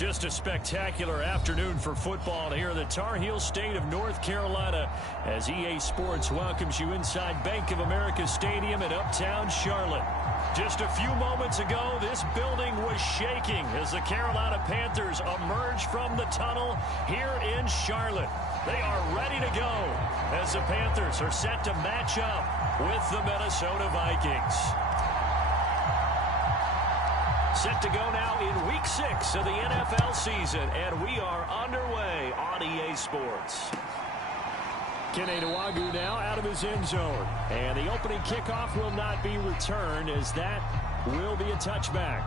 Just a spectacular afternoon for football here in the Tar Heel state of North Carolina as EA Sports welcomes you inside Bank of America Stadium in uptown Charlotte. Just a few moments ago, this building was shaking as the Carolina Panthers emerged from the tunnel here in Charlotte. They are ready to go as the Panthers are set to match up with the Minnesota Vikings. Set to go now in Week 6 of the NFL season, and we are underway on EA Sports. Kene Nwangwu now out of his end zone, and the opening kickoff will not be returned as that will be a touchback.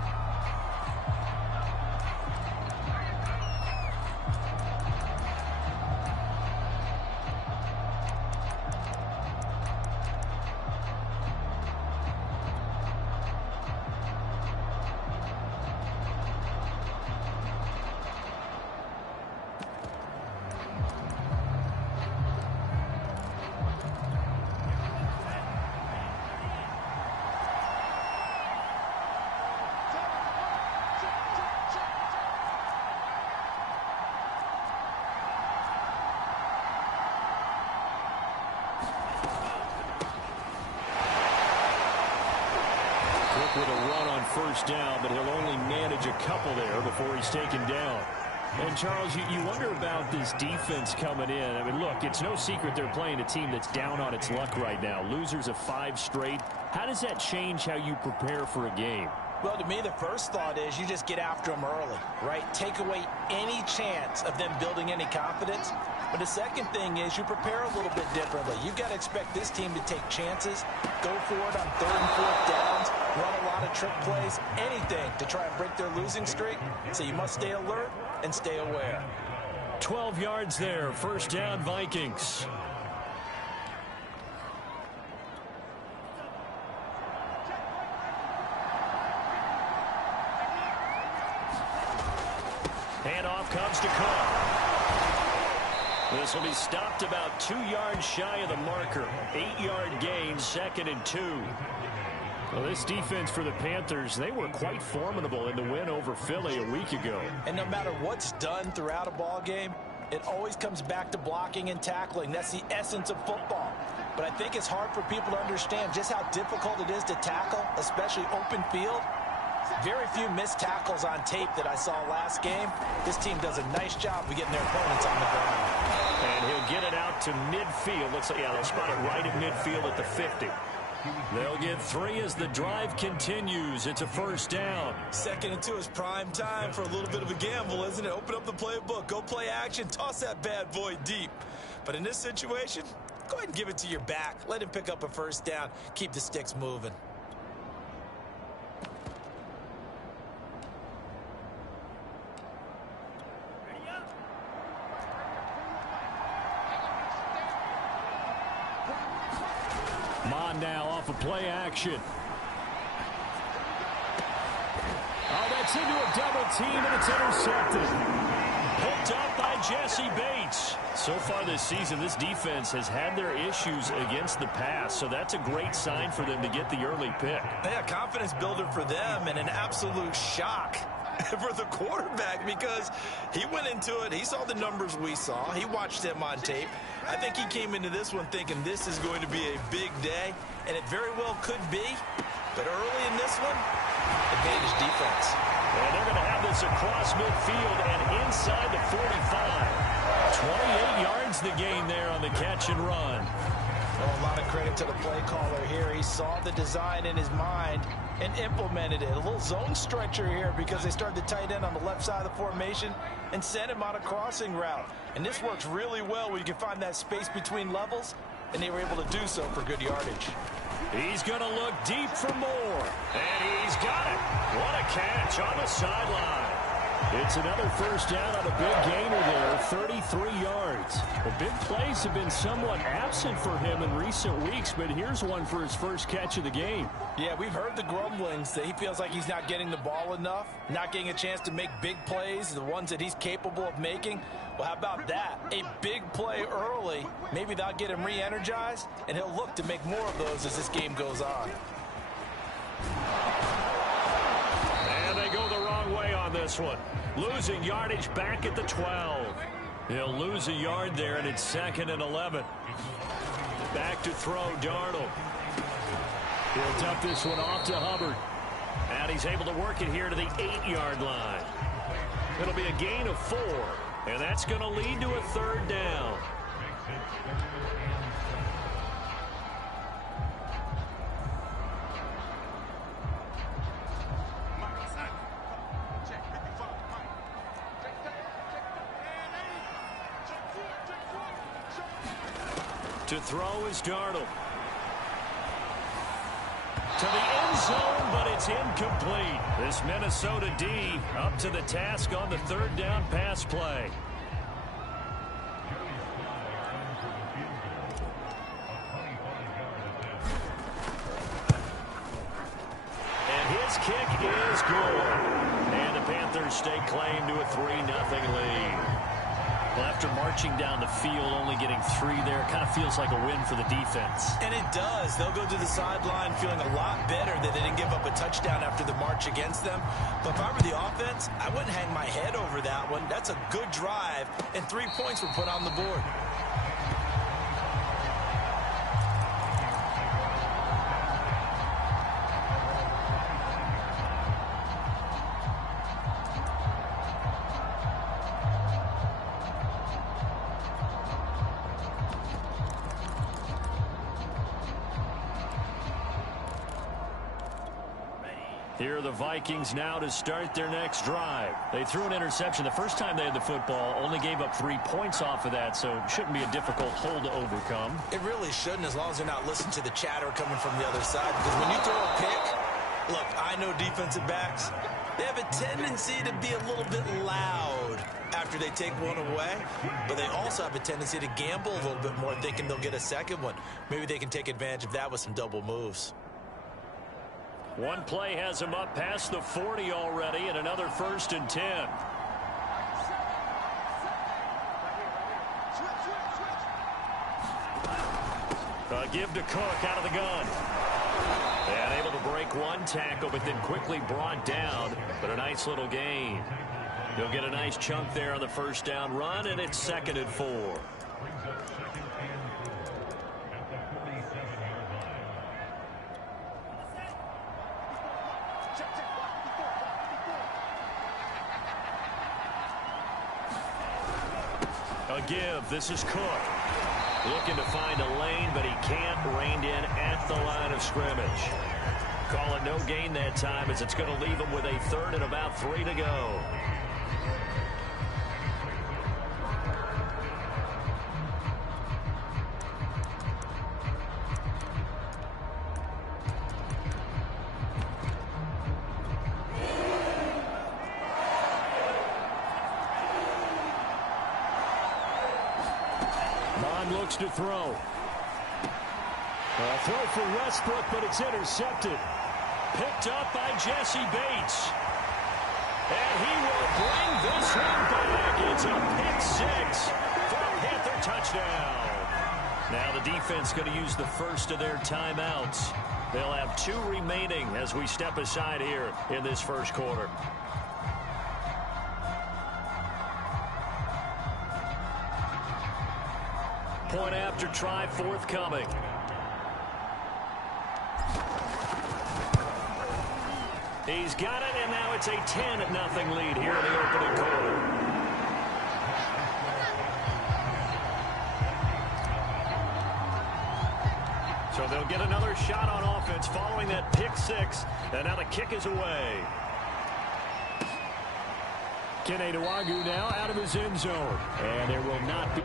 With a run on first down, but he'll only manage a couple there before he's taken down. And, Charles, you wonder about this defense coming in. I mean, look, it's no secret they're playing a team that's down on its luck right now. Losers of 5 straight. How does that change how you prepare for a game? Well, to me, the first thought is you just get after them early, right? Take away any chance of them building any confidence. But the second thing is you prepare a little bit differently. You've got to expect this team to take chances, go for it on 3rd and 4th downs, run a lot of trick plays, anything to try and break their losing streak. So you must stay alert and stay aware. 12 yards there, first down Vikings. Handoff comes to Cook. This will be stopped about 2 yards shy of the marker. 8-yard gain, 2nd and 2. Well, this defense for the Panthers, they were quite formidable in the win over Philly a week ago. And no matter what's done throughout a ball game, it always comes back to blocking and tackling. That's the essence of football. But I think it's hard for people to understand just how difficult it is to tackle, especially open field. Very few missed tackles on tape that I saw last game. This team does a nice job of getting their opponents on the ground. And he'll get it out to midfield. Looks like, yeah, they'll spot it right at midfield at the 50. They'll get 3 as the drive continues. It's a first down. 2nd and 2 is prime time for a little bit of a gamble, isn't it? Open up the playbook, go play action, toss that bad boy deep. But in this situation, go ahead and give it to your back. Let him pick up a first down. Keep the sticks moving. Mon now off of play action. Oh, that's into a double team, and it's intercepted. Picked up by Jesse Bates. So far this season, this defense has had their issues against the pass, so that's a great sign for them to get the early pick. Yeah, confidence builder for them and an absolute shock for the quarterback because he went into it. He saw the numbers we saw. He watched them on tape. I think he came into this one thinking this is going to be a big day, and it very well could be. But early in this one, advantage defense. And they're going to have this across midfield and inside the 45. 28 yards the gain there on the catch and run. Well, a lot of credit to the play caller here. He saw the design in his mind and implemented it. A little zone stretcher here because they started the tight end on the left side of the formation and sent him on a crossing route. And this works really well where you can find that space between levels, and they were able to do so for good yardage. He's going to look deep for more, and he's got it. What a catch on the sideline. It's another first down on a big gainer there, 33 yards. The big plays have been somewhat absent for him in recent weeks, but here's one for his first catch of the game. Yeah, we've heard the grumblings that he feels like he's not getting the ball enough, not getting a chance to make big plays, the ones that he's capable of making. Well, how about that? A big play early. Maybe that'll get him re-energized, and he'll look to make more of those as this game goes on. And they go the wrong way on this one. Losing yardage back at the 12. He'll lose a yard there, and it's 2nd and 11. Back to throw, Darnold. He'll dump this one off to Hubbard. And he's able to work it here to the 8-yard line. It'll be a gain of 4, and that's going to lead to a 3rd down. To throw is Darnold. To the end zone, but it's incomplete. This Minnesota D up to the task on the 3rd down pass play. And his kick is good. And the Panthers stake claim to a 3-0 lead. Well, after marching down the field, only getting 3 there, kind of feels like a win for the defense. And it does. They'll go to the sideline feeling a lot better that they didn't give up a touchdown after the march against them. But if I were the offense, I wouldn't hang my head over that one. That's a good drive, and 3 points were put on the board. Here are the Vikings now to start their next drive. They threw an interception the first time they had the football, only gave up 3 points off of that, so it shouldn't be a difficult hole to overcome. It really shouldn't, as long as they're not listening to the chatter coming from the other side. Because when you throw a pick, look, I know defensive backs, they have a tendency to be a little bit loud after they take one away, but they also have a tendency to gamble a little bit more, thinking they'll get a second one. Maybe they can take advantage of that with some double moves. One play has him up past the 40 already, and another 1st and 10. A give to Cook out of the gun. And able to break one tackle, but then quickly brought down. But a nice little gain. He'll get a nice chunk there on the 1st down run, and it's 2nd and 4. A give. This is Cook. Looking to find a lane, but he can't. Reined in at the line of scrimmage. Call it no gain that time, as it's going to leave him with a 3rd and about 3 to go. Looks to throw. A throw for Westbrook, but it's intercepted. Picked up by Jesse Bates. And he will bring this one back. It's a pick 6 for a Panther touchdown. Now the defense going to use the first of their timeouts. They'll have 2 remaining as we step aside here in this 1st quarter. Point after try forthcoming. He's got it, and now it's a 10-0 lead here in the opening quarter. So they'll get another shot on offense following that pick 6, and now the kick is away. Kene Nwangwu now out of his end zone, and there will not be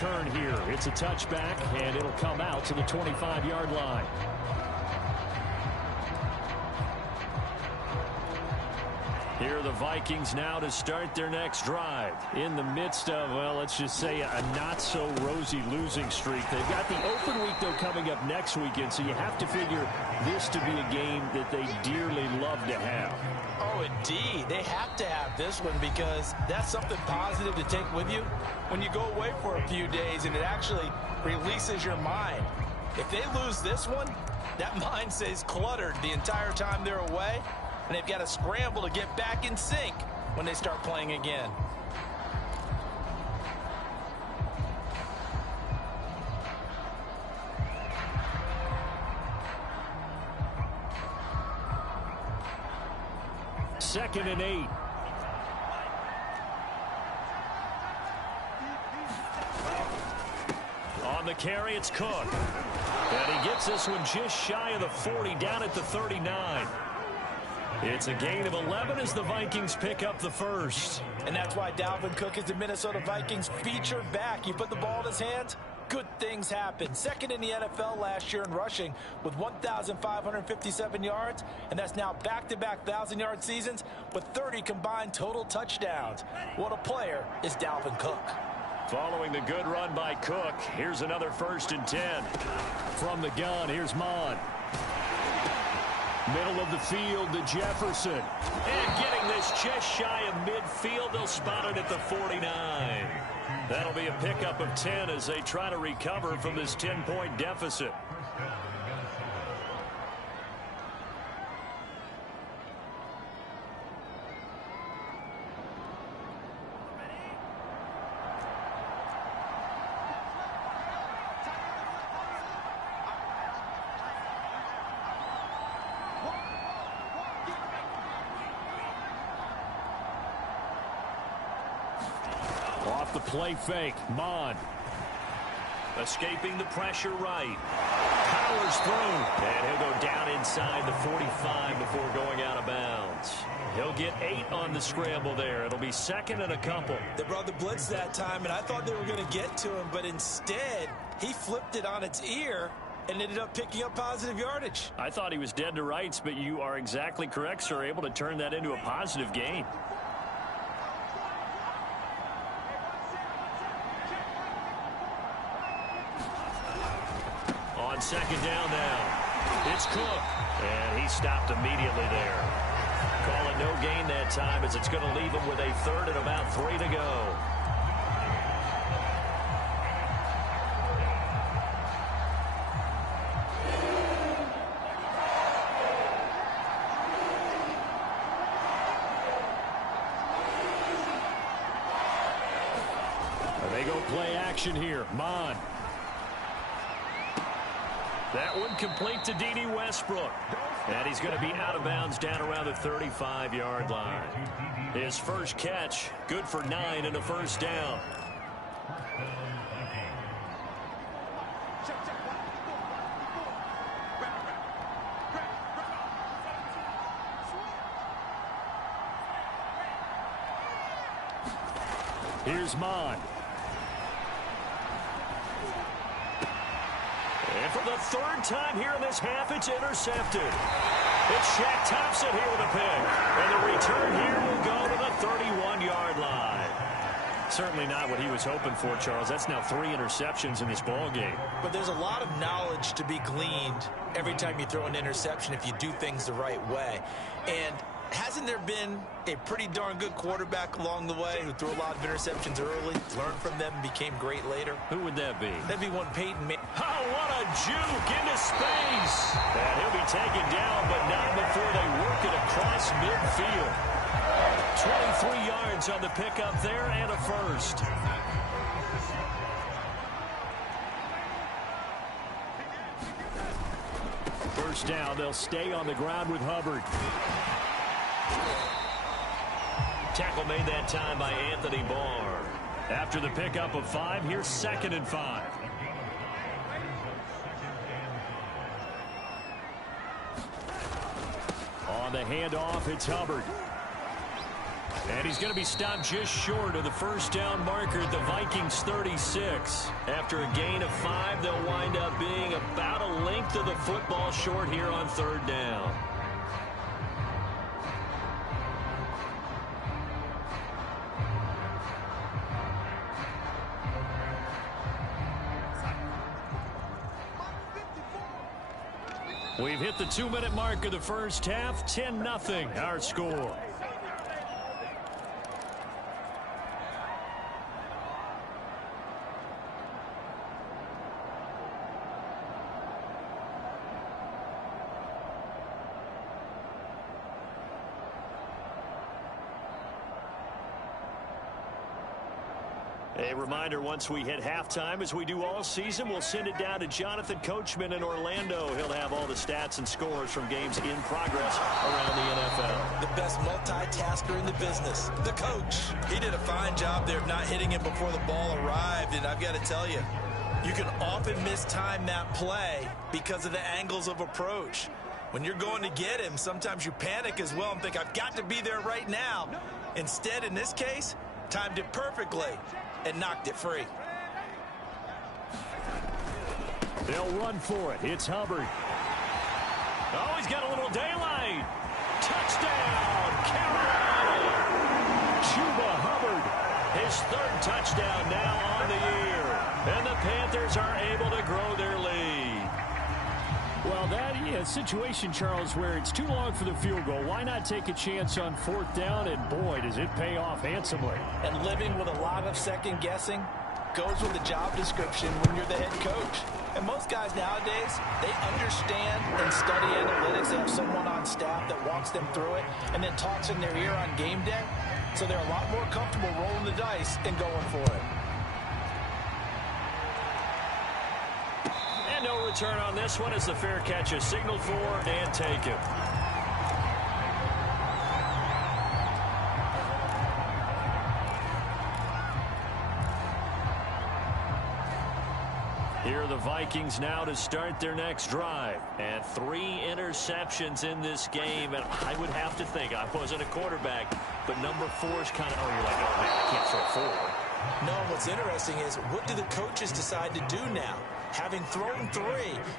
return here. It's a touchback, and it'll come out to the 25-yard line. Here are the Vikings now to start their next drive. In the midst of, well, let's just say a not-so-rosy losing streak. They've got the open week, though, coming up next weekend, so you have to figure this to be a game that they dearly love to have. Oh, indeed. They have to have this one because that's something positive to take with you when you go away for a few days, and it actually releases your mind. If they lose this one, that mind stays cluttered the entire time they're away, and they've got to scramble to get back in sync when they start playing again. Second and 8. On the carry, it's Cook. And he gets this one just shy of the 40, down at the 39. It's a gain of 11 as the Vikings pick up the first. And that's why Dalvin Cook is the Minnesota Vikings featured back. You put the ball in his hands, good things happen. Second in the NFL last year in rushing with 1,557 yards, and that's now back-to-back 1,000-yard seasons with 30 combined total touchdowns. What a player is Dalvin Cook. Following the good run by Cook, here's another 1st and 10. From the gun, here's Mon. Middle of the field to Jefferson. And getting this just shy of midfield, they'll spot it at the 49. That'll be a pickup of 10 as they try to recover from this 10-point deficit. Off the play fake, Mon. Escaping the pressure right. Powers through. And he'll go down inside the 45 before going out of bounds. He'll get 8 on the scramble there. It'll be second and a couple. They brought the blitz that time, and I thought they were going to get to him, but instead, he flipped it on its ear and ended up picking up positive yardage. I thought he was dead to rights, but you are exactly correct, sir. Able to turn that into a positive gain. On second down now, it's Cook, and he stopped immediately there. Call it no gain that time as it's going to leave him with a 3rd and about 3 to go. They go play action here. Mon. That one complete to D.D. Westbrook. And he's going to be out of bounds down around the 35-yard line. His first catch, good for 9 and a 1st down. Here's Mon. And for the 3rd time here in this half, it's intercepted. It's Shaq Thompson here with a pick. And the return here will go to the 31-yard line. Certainly not what he was hoping for, Charles. That's now 3 interceptions in this ball game. But there's a lot of knowledge to be gleaned every time you throw an interception if you do things the right way. And hasn't there been a pretty darn good quarterback along the way who threw a lot of interceptions early, learned from them, and became great later? Who would that be? That'd be one Peyton Manning. Oh, what a juke into space. And he'll be taken down, but not before they work it across midfield. 23 yards on the pickup there and a 1st. First down, they'll stay on the ground with Hubbard. Tackle made that time by Anthony Barr. After the pickup of 5, here's 2nd and 5. On the handoff, it's Hubbard. And he's going to be stopped just short of the first down marker at the Vikings 36. After a gain of 5, they'll wind up being about a length of the football short here on third down. We've hit the 2-minute mark of the first half. 10-0 our score. A reminder, once we hit halftime, as we do all season, we'll send it down to Jonathan Coachman in Orlando. He'll have all the stats and scores from games in progress around the NFL. The best multitasker in the business, the coach. He did a fine job there of not hitting him before the ball arrived, and I've got to tell you, you can often mistime that play because of the angles of approach. When you're going to get him, sometimes you panic as well and think, I've got to be there right now. Instead, in this case, timed it perfectly and knocked it free. They'll run for it. It's Hubbard. Oh, he's got a little daylight. Touchdown, Carolina. Chuba Hubbard, his third touchdown now on the year. And the Panthers are able to grow their lead. Well, that situation, Charles, where it's too long for the field goal. Why not take a chance on fourth down? And, boy, does it pay off handsomely. And living with a lot of second-guessing goes with the job description when you're the head coach. And most guys nowadays, they understand and study analytics. They have someone on staff that walks them through it and then talks in their ear on game day. So they're a lot more comfortable rolling the dice and going for it. No return on this one as the fair catch is signaled for and taken. Here are the Vikings now to start their next drive. And 3 interceptions in this game. And I would have to think, I wasn't a quarterback, but number 4 is kind of, oh, you're like, oh, man, I can't throw 4. No, what's interesting is, what do the coaches decide to do now? Having thrown 3,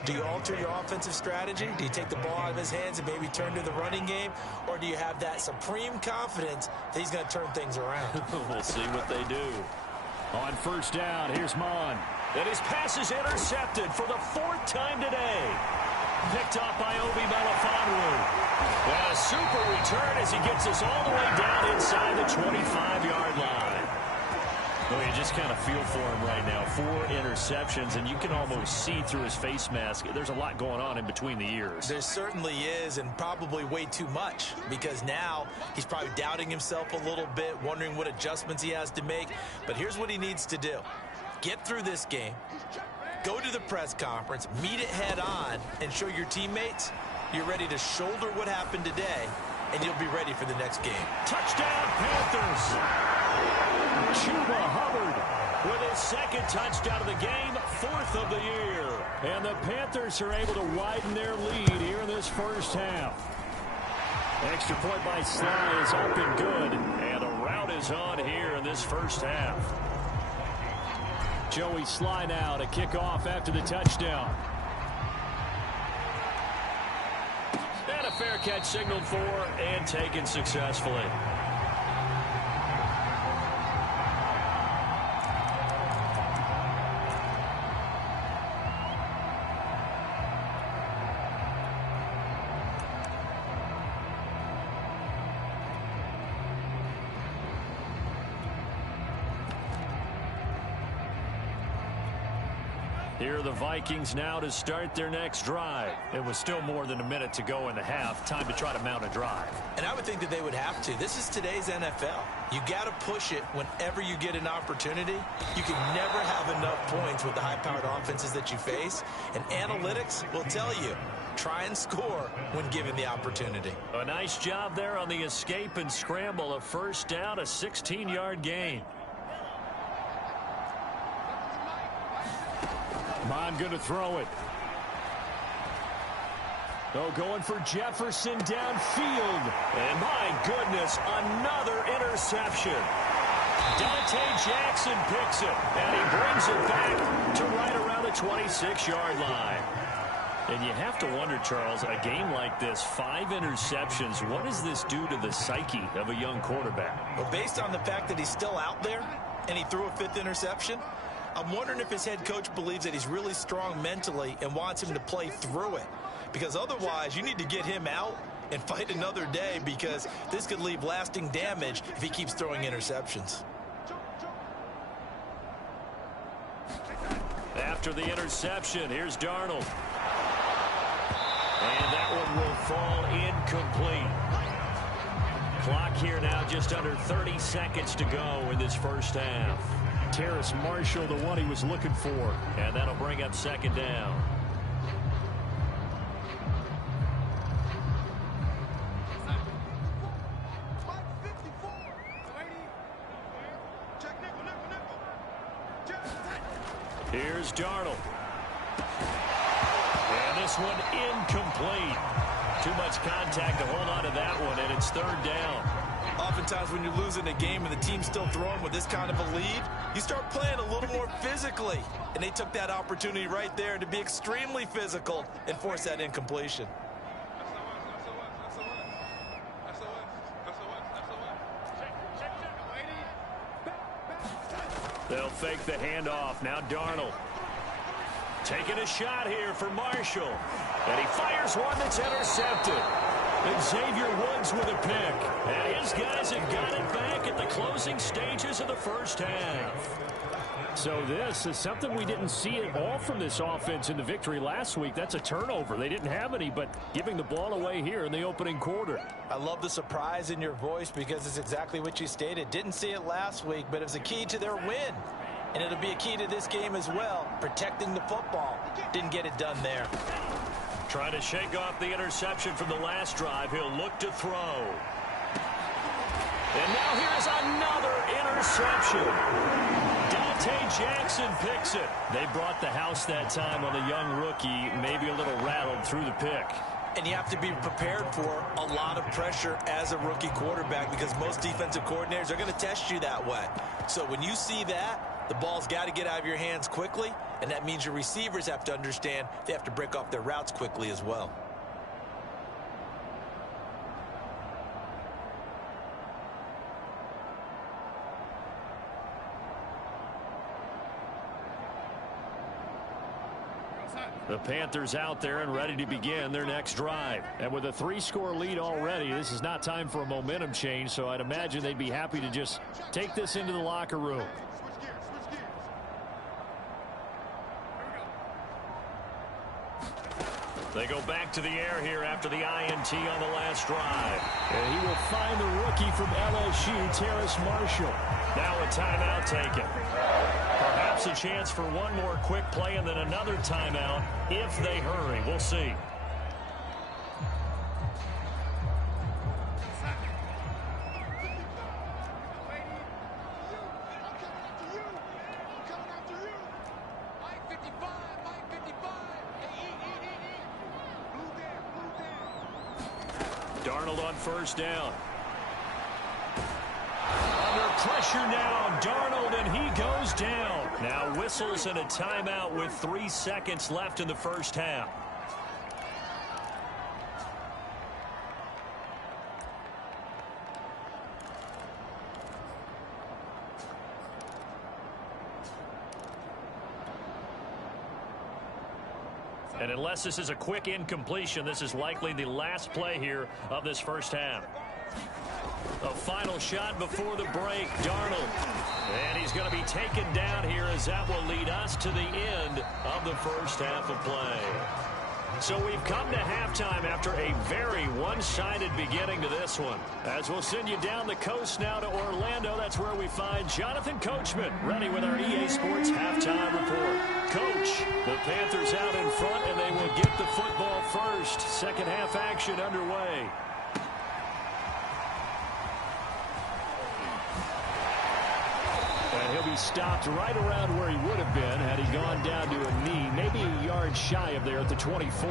do you alter your offensive strategy? Do you take the ball out of his hands and maybe turn to the running game? Or do you have that supreme confidence that he's going to turn things around? We'll see what they do. On first down, here's Mon. And his pass is intercepted for the 4th time today. Picked off by Obi Melifonwu. And a super return as he gets us all the way down inside the 25-yard line. Well, you just kind of feel for him right now. 4 interceptions, and you can almost see through his face mask. There's a lot going on in between the ears. There certainly is, and probably way too much, because now he's probably doubting himself a little bit, wondering what adjustments he has to make. But here's what he needs to do. Get through this game, go to the press conference, meet it head on, and show your teammates you're ready to shoulder what happened today, and you'll be ready for the next game. Touchdown, Panthers! Chuba Hubbard with his 2nd touchdown of the game, 4th of the year. And the Panthers are able to widen their lead here in this first half. Extra point by Sly is up and good. And a route is on here in this first half. Joey Sly now to kick off after the touchdown. And a fair catch signaled for and taken successfully. Here are the Vikings now to start their next drive. It was still more than a minute to go in the half. Time to try to mount a drive. And I would think that they would have to. This is today's NFL. You got to push it whenever you get an opportunity. You can never have enough points with the high-powered offenses that you face. And analytics will tell you, try and score when given the opportunity. A nice job there on the escape and scramble. A first down, a 16-yard gain. Mon going to throw it. Oh, going for Jefferson downfield. And my goodness, another interception. Dante Jackson picks it, and he brings it back to right around the 26-yard line. And you have to wonder, Charles, a game like this, 5 interceptions, what does this do to the psyche of a young quarterback? Well, based on the fact that he's still out there and he threw a 5th interception, I'm wondering if his head coach believes that he's really strong mentally and wants him to play through it. Because otherwise, you need to get him out and fight another day, because this could leave lasting damage if he keeps throwing interceptions. After the interception, here's Darnold. And that one will fall incomplete. Clock here now, just under 30 seconds to go in this first half. Terrace Marshall, the one he was looking for. And that'll bring up second down. Here's Darnold. And this one incomplete. Too much contact to hold on to that one, and it's third down. Oftentimes when you're losing a game and the team's still throwing with this kind of a lead, you start playing a little more physically. And they took that opportunity right there to be extremely physical and force that incompletion. They'll fake the handoff. Now Darnold. Taking a shot here for Marshall. And he fires one that's intercepted. And Xavier Woods with a pick. And his guys have got it back at the closing stages of the first half. So this is something we didn't see at all from this offense in the victory last week. That's a turnover. They didn't have any, but giving the ball away here in the opening quarter. I love the surprise in your voice, because it's exactly what you stated. Didn't see it last week, but it was a key to their win. And it'll be a key to this game as well, protecting the football. Didn't get it done there. Trying to shake off the interception from the last drive. He'll look to throw. And now here's another interception. Dante Jackson picks it. They brought the house that time on the young rookie, maybe a little rattled through the pick. And you have to be prepared for a lot of pressure as a rookie quarterback, because most defensive coordinators are going to test you that way. So when you see that, the ball's got to get out of your hands quickly, and that means your receivers have to understand they have to break off their routes quickly as well. The Panthers out there and ready to begin their next drive. And with a 3-score lead already, this is not time for a momentum change, so I'd imagine they'd be happy to just take this into the locker room. They go back to the air here after the INT on the last drive. And he will find the rookie from LSU, Terrace Marshall. Now a timeout taken. Perhaps a chance for one more quick play and then another timeout if they hurry. We'll see. Darnold on first down. Under pressure now, Darnold, and he goes down. Now whistles and a timeout with 3 seconds left in the first half. And unless this is a quick incompletion, this is likely the last play here of this first half. A final shot before the break, Darnold. And he's going to be taken down here, as that will lead us to the end of the first half of play. So we've come to halftime after a very one-sided beginning to this one. As we'll send you down the coast now to Orlando, that's where we find Jonathan Coachman ready with our EA Sports halftime report. Coach, the Panthers out in front, and they will get the football first. Second half action underway. And he'll be stopped right around where he would have been had he gone down to a knee, maybe a yard shy of there at the 24.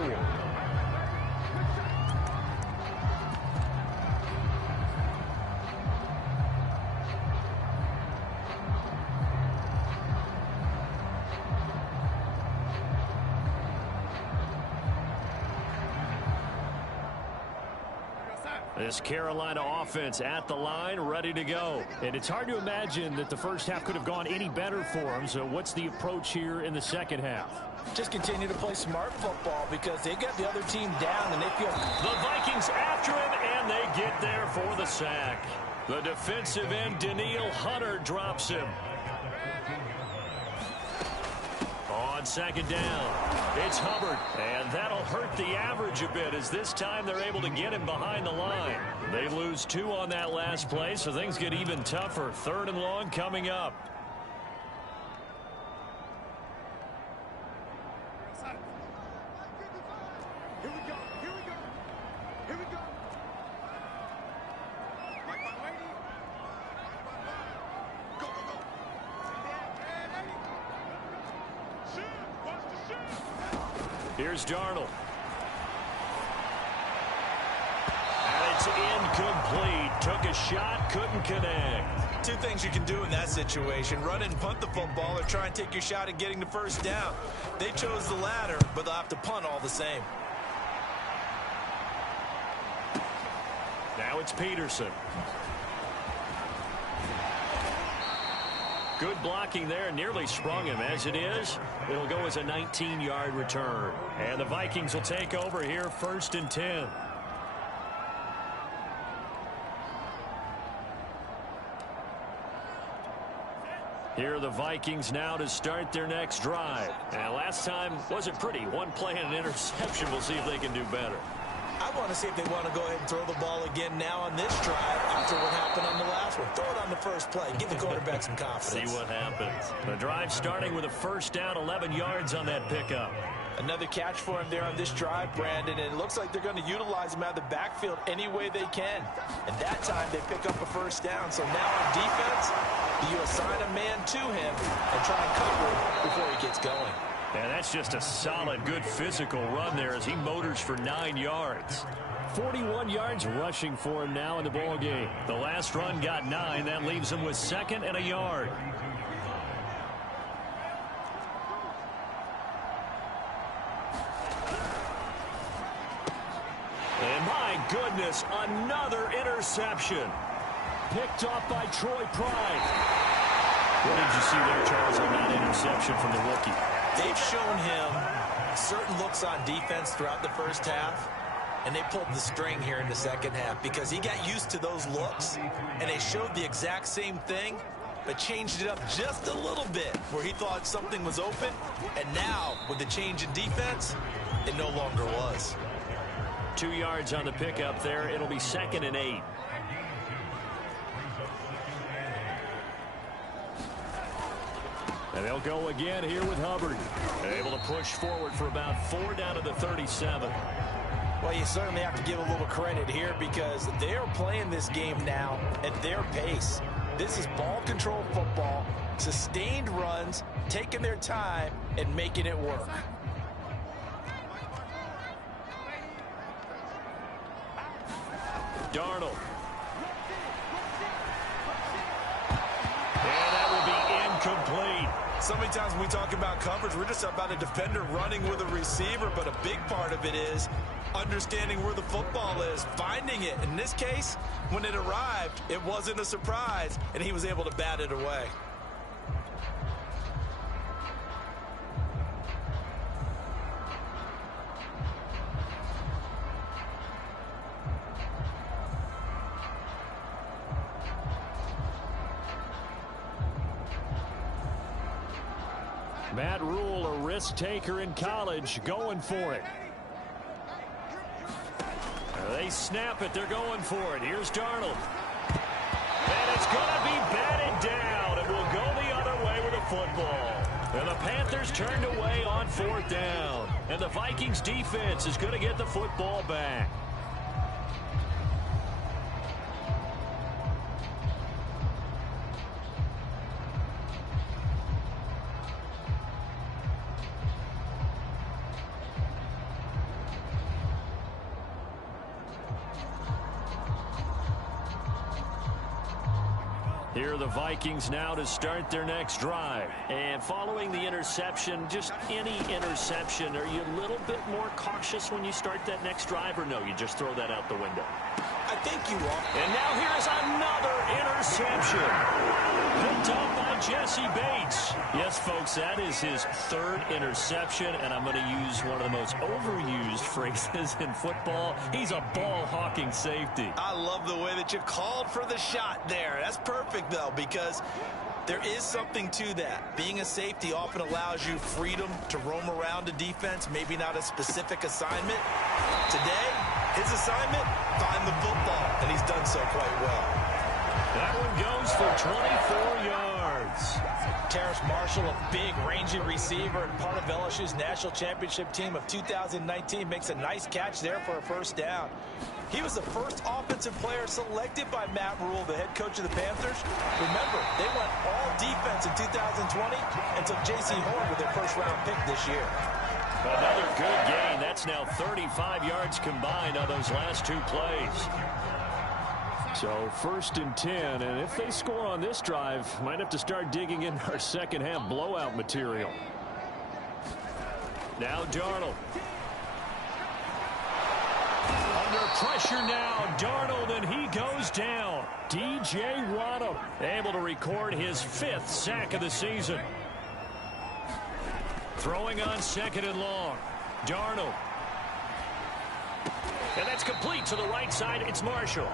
This Carolina offense at the line, ready to go. And it's hard to imagine that the first half could have gone any better for them. So what's the approach here in the second half? Just continue to play smart football because they got the other team down and they feel... The Vikings after him, and they get there for the sack. The defensive end, Danielle Hunter, drops him. On second down, it's Hubbard, and that'll hurt the average a bit as this time they're able to get him behind the line. They lose 2 on that last play, so things get even tougher. 3rd and long coming up. Here's Darnold. And it's incomplete. Took a shot, couldn't connect. 2 things you can do in that situation. Run and punt the football or try and take your shot at getting the first down. They chose the latter, but they'll have to punt all the same. Now it's Peterson. Good blocking there, nearly sprung him. As it is, it'll go as a 19-yard return. And the Vikings will take over here, 1st and 10. Here are the Vikings now to start their next drive. And last time wasn't pretty. 1 play and an interception. We'll see if they can do better. I want to see if they want to go ahead and throw the ball again now on this drive after what happened on the last one. Throw it on the first play. Give the quarterback some confidence. See what happens. The drive starting with a first down, 11 yards on that pickup. Another catch for him there on this drive, Brandon, and it looks like they're going to utilize him out of the backfield any way they can. And that time they pick up a first down. So now on defense, you assign a man to him and try and cover him before he gets going. And that's just a solid, good physical run there as he motors for 9 yards. 41 yards rushing for him now in the ball game. The last run got 9. That leaves him with 2nd and a yard. And my goodness, another interception. Picked off by Troy Pride. What did you see there, Charles, on that interception from the rookie? They've shown him certain looks on defense throughout the first half, and they pulled the string here in the second half because he got used to those looks, and they showed the exact same thing, but changed it up just a little bit where he thought something was open, and now with the change in defense, it no longer was. 2 yards on the pickup there. It'll be 2nd and 8. And they'll go again here with Hubbard. Able to push forward for about 4 down to the 37. Well, you certainly have to give a little credit here because they are playing this game now at their pace. This is ball control football, sustained runs, taking their time and making it work. Darnold. And that will be incomplete. So many times when we talk about coverage, we're just about a defender running with a receiver, but a big part of it is understanding where the football is, finding it. In this case, when it arrived, it wasn't a surprise, and he was able to bat it away. Matt Rule, a risk taker in college, going for it. They snap it. They're going for it. Here's Darnold. And it's going to be batted down. It will go the other way with the football. And the Panthers turned away on 4th down. And the Vikings defense is going to get the football back. Here are the Vikings now to start their next drive. And following the interception, just any interception, are you a little bit more cautious when you start that next drive, or no, you just throw that out the window? I think you are. And now here's another interception. Picked up by Jesse Bates. Yes, folks, that is his third interception, and I'm going to use one of the most overused phrases in football. He's a ball-hawking safety. I love the way that you called for the shot there. That's perfect, though, because there is something to that. Being a safety often allows you freedom to roam around a defense, maybe not a specific assignment. Today, his assignment, find the football, and he's done so quite well. That one goes for 24 yards. Terrace Marshall, a big, rangy receiver and part of LSU's national championship team of 2019, makes a nice catch there for a first down. He was the first offensive player selected by Matt Rule, the head coach of the Panthers. Remember, they went all defense in 2020 and took J.C. Horn with their first-round pick this year. Another good gain. That's now 35 yards combined on those last two plays. So 1st and 10, and if they score on this drive, might have to start digging in our second-half blowout material. Now Darnold. Under pressure now, Darnold, and he goes down. D.J. Waddle able to record his 5th sack of the season. Throwing on 2nd and long. Darnold. And that's complete to the right side. It's Marshall.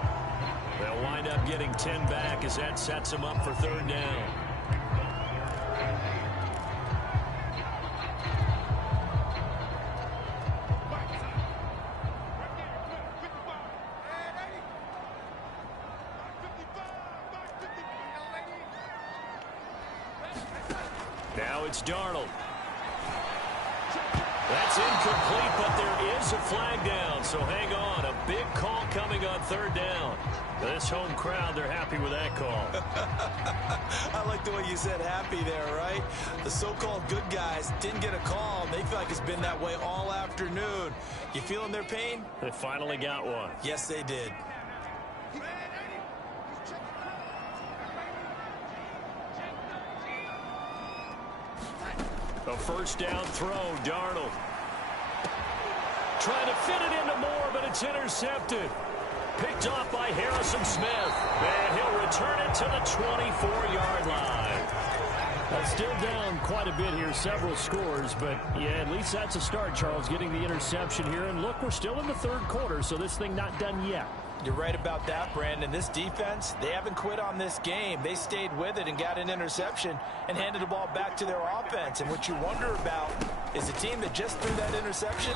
They'll wind up getting 10 back as that sets them up for 3rd down. Now it's Darnold. That's incomplete, but there is a flag down, so hang on. A big call coming on 3rd down. This home crowd, they're happy with that call. I like the way you said happy there, right? The so-called good guys didn't get a call, and they feel like it's been that way all afternoon. You feeling their pain? They finally got one. Yes, they did. A first down throw, Darnold. Trying to fit it into Moore, but it's intercepted. Picked off by Harrison Smith. And he'll return it to the 24-yard line. Still down quite a bit here, several scores, but yeah, at least that's a start, Charles, getting the interception here. And look, we're still in the 3rd quarter, so this thing not done yet. You're right about that, Brandon. This defense, they haven't quit on this game. They stayed with it and got an interception and handed the ball back to their offense. And what you wonder about is the team that just threw that interception,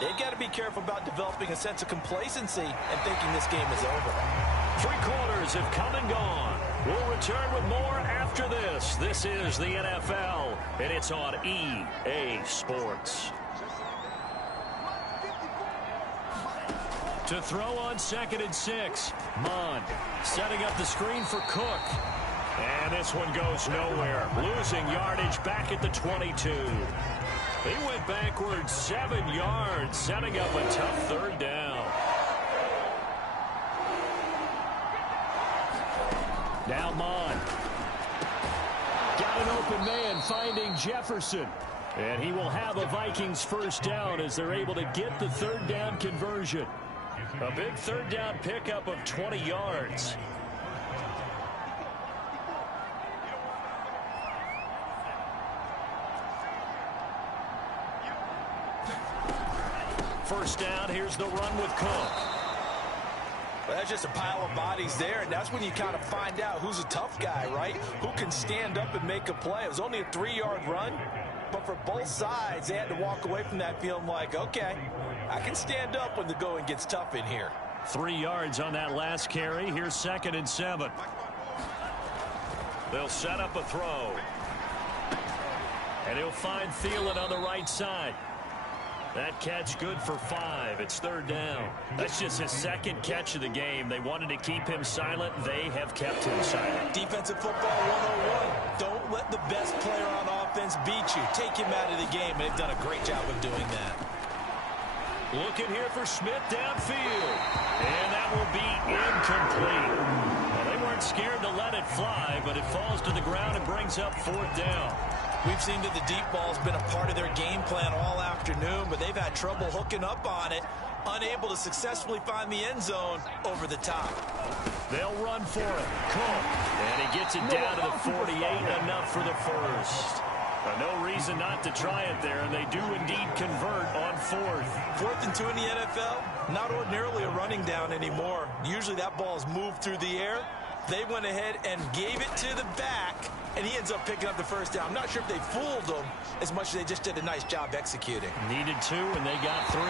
they've got to be careful about developing a sense of complacency and thinking this game is over. 3 quarters have come and gone. We'll return with more after this. This is the NFL, and it's on EA Sports. To throw on 2nd and 6. Mond setting up the screen for Cook. And this one goes nowhere. Losing yardage back at the 22. He went backwards 7 yards, setting up a tough 3rd down. Now Mond. Got an open man finding Jefferson. And he will have a Vikings first down as they're able to get the 3rd down conversion. A big 3rd down pickup of 20 yards. First down, here's the run with Cook. Well, that's just a pile of bodies there, and that's when you kind of find out who's a tough guy, right? Who can stand up and make a play. It was only a 3-yard run, but for both sides, they had to walk away from that feeling like, okay, I can stand up when the going gets tough in here. 3 yards on that last carry. Here's 2nd and 7. They'll set up a throw. And he'll find Thielen on the right side. That catch good for 5. It's 3rd down. That's just his 2nd catch of the game. They wanted to keep him silent. They have kept him silent. Defensive football 101. Don't let the best player on offense beat you. Take him out of the game. They've done a great job of doing that. Looking here for Smith downfield. And that will be incomplete. Well, they weren't scared to let it fly, but it falls to the ground and brings up 4th down. We've seen that the deep ball's been a part of their game plan all afternoon, but they've had trouble hooking up on it, unable to successfully find the end zone over the top. They'll run for it. Cook. And he gets it down to the 48, enough for the first. No reason not to try it there, and they do indeed convert on fourth. 4th and 2 in the NFL, not ordinarily a running down anymore. Usually that ball is moved through the air. They went ahead and gave it to the back, and he ends up picking up the first down. I'm not sure if they fooled him as much as they just did a nice job executing. Needed 2, and they got 3.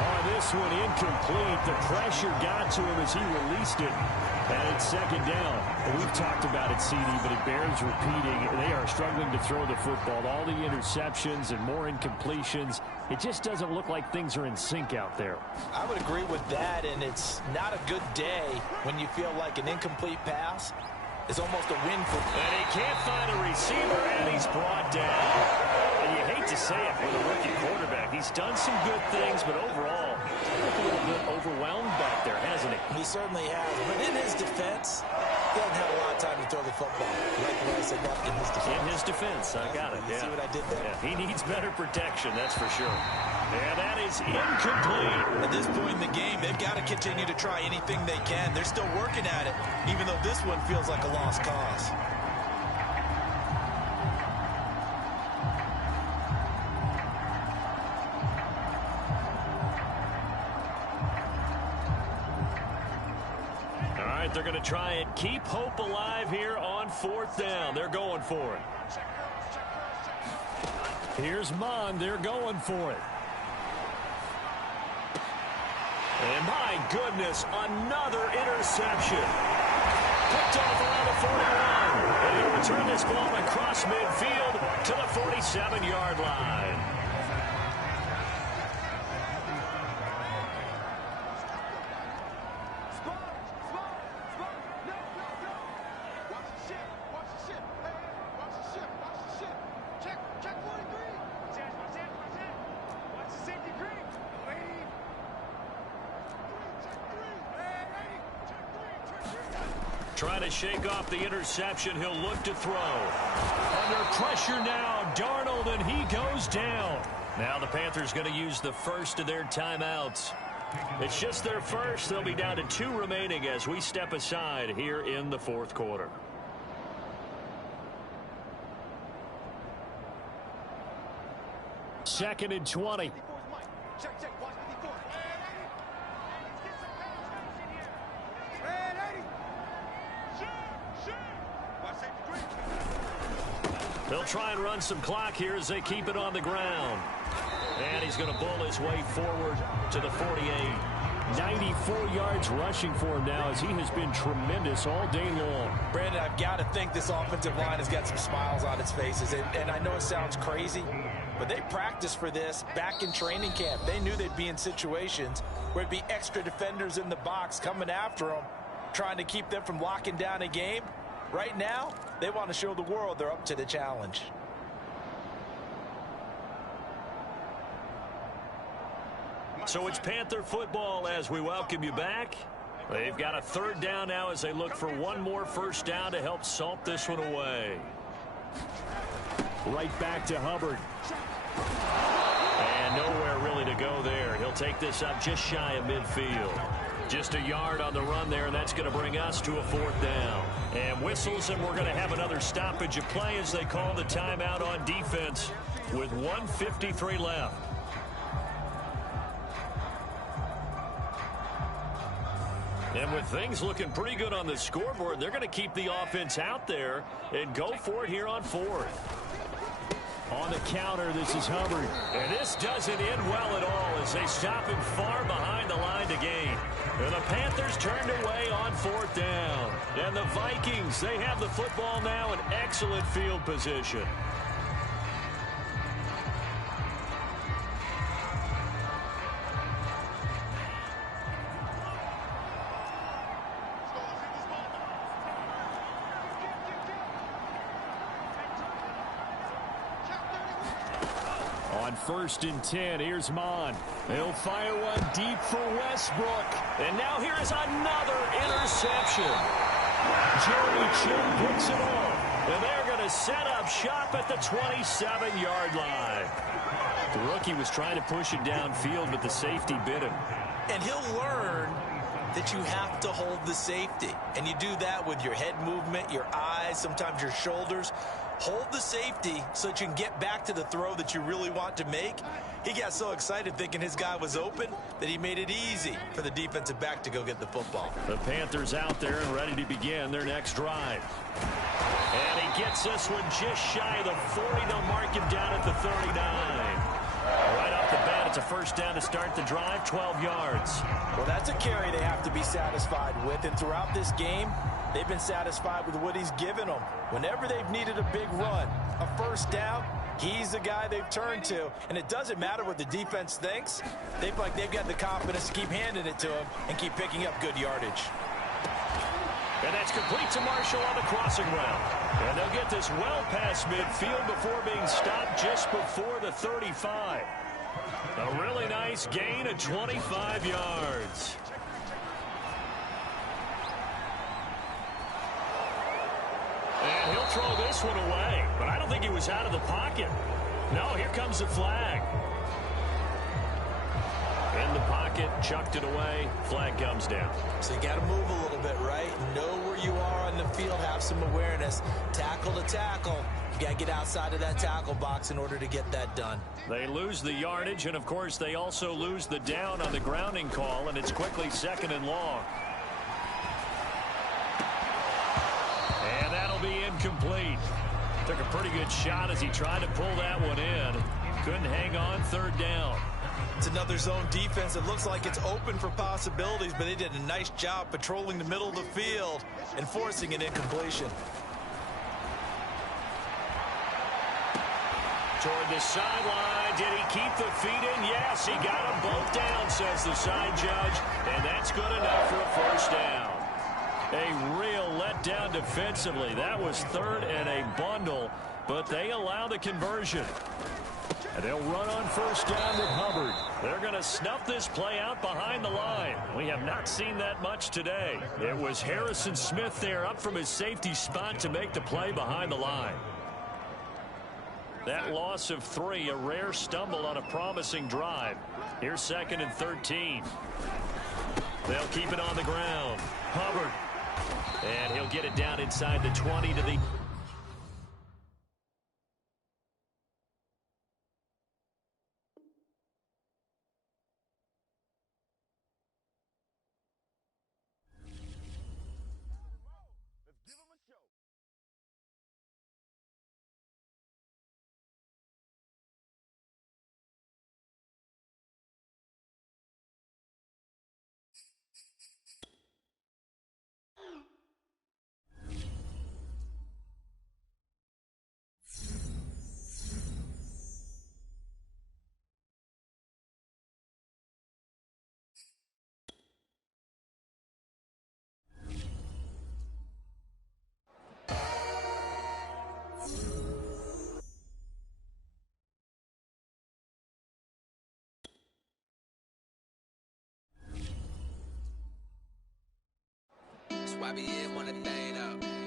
Oh, this one incomplete. The pressure got to him as he released it. And it's second down. We've talked about it, CD, but it bears repeating. They are struggling to throw the football. All the interceptions and more incompletions. It just doesn't look like things are in sync out there. I would agree with that, and it's not a good day when you feel like an incomplete pass is almost a win for him. And he can't find a receiver, and he's brought down. And you hate to say it with a rookie quarterback. He's done some good things, but overall, he's a little bit overwhelmed back there, hasn't he? He certainly has. But in his defense, he hasn't had a lot of time to throw the football. Like what I said, that in his defense. In his defense, I got it. You see what I did there? Yeah, he needs better protection, that's for sure. And that is incomplete. At this point in the game, they've got to continue to try anything they can. They're still working at it, even though this one feels like a lost cause. All right, they're going to try and keep hope alive here on 4th down. They're going for it. Here's Mon. They're going for it. And my goodness, another interception. Picked off around the 41. And he'll return this ball across midfield to the 47-yard line. Trying to shake off the interception. He'll look to throw. Under pressure now, Darnold, and he goes down. Now the Panthers going to use the first of their timeouts. It's just their first. They'll be down to 2 remaining as we step aside here in the 4th quarter. Second and 20. They'll try and run some clock here as they keep it on the ground. And he's going to bull his way forward to the 48. 94 yards rushing for him now as he has been tremendous all day long. Brandon, I've got to think this offensive line has got some smiles on its faces. And I know it sounds crazy, but they practiced for this back in training camp. They knew they'd be in situations where it'd be extra defenders in the box coming after them, trying to keep them from locking down a game. Right now, they want to show the world they're up to the challenge. So it's Panther football as we welcome you back. They've got a 3rd down now as they look for one more first down to help salt this one away. Right back to Hubbard. And nowhere really to go there. He'll take this up just shy of midfield. Just a yard on the run there, and that's going to bring us to a 4th down. And whistles, and we're going to have another stoppage of play as they call the timeout on defense with 1:53 left. And with things looking pretty good on the scoreboard, they're going to keep the offense out there and go for it here on 4th. On the counter, this is Hubbard. And this doesn't end well at all as they stop him far behind the line to gain. And the Panthers turned away on 4th down. And the Vikings, they have the football now in excellent field position. On 1st and 10, here's Mon. He'll fire one deep for Westbrook. And now here is another interception. Jerry Chin picks it off. And they're going to to set up shop at the 27-yard line. The rookie was trying to push it downfield, but the safety bit him. And he'll learn that you have to hold the safety. And you do that with your head movement, your eyes, sometimes your shoulders. Hold the safety so that you can get back to the throw that you really want to make. He got so excited thinking his guy was open that he made it easy for the defensive back to go get the football. The Panthers out there and ready to begin their next drive. And he gets this one just shy of the 40. They'll mark him down at the 39. Right off the bat, it's a first down to start the drive, 12 yards. Well, that's a carry they have to be satisfied with. And throughout this game, they've been satisfied with what he's given them. Whenever they've needed a big run, a first down, he's the guy they've turned to. And it doesn't matter what the defense thinks. They feel like they've got the confidence to keep handing it to him and keep picking up good yardage. And that's complete to Marshall on the crossing route. And they'll get this well past midfield before being stopped just before the 35. A really nice gain of 25 yards. And he'll throw this one away. But I don't think he was out of the pocket. No, here comes the flag. In the pocket, chucked it away, flag comes down. So you got to move a little bit, right? Know where you are on the field, have some awareness. Tackle to tackle. You got to get outside of that tackle box in order to get that done. They lose the yardage, and of course they also lose the down on the grounding call, and it's quickly second and long. And that'll be incomplete. Took a pretty good shot as he tried to pull that one in. Couldn't hang on, third down. It's another zone defense. It looks like it's open for possibilities, but they did a nice job patrolling the middle of the field and forcing an incompletion. Toward the sideline. Did he keep the feet in? Yes, he got them both down, says the side judge. And that's good enough for a first down. A real letdown defensively. That was third and a bundle, but they allow the conversion. And they'll run on first down with Hubbard. They're going to snuff this play out behind the line. We have not seen that much today. It was Harrison Smith there up from his safety spot to make the play behind the line. That loss of 3, a rare stumble on a promising drive. Here's second and 13. They'll keep it on the ground. Hubbard. And he'll get it down inside the 20 to the... YBN want a thing up.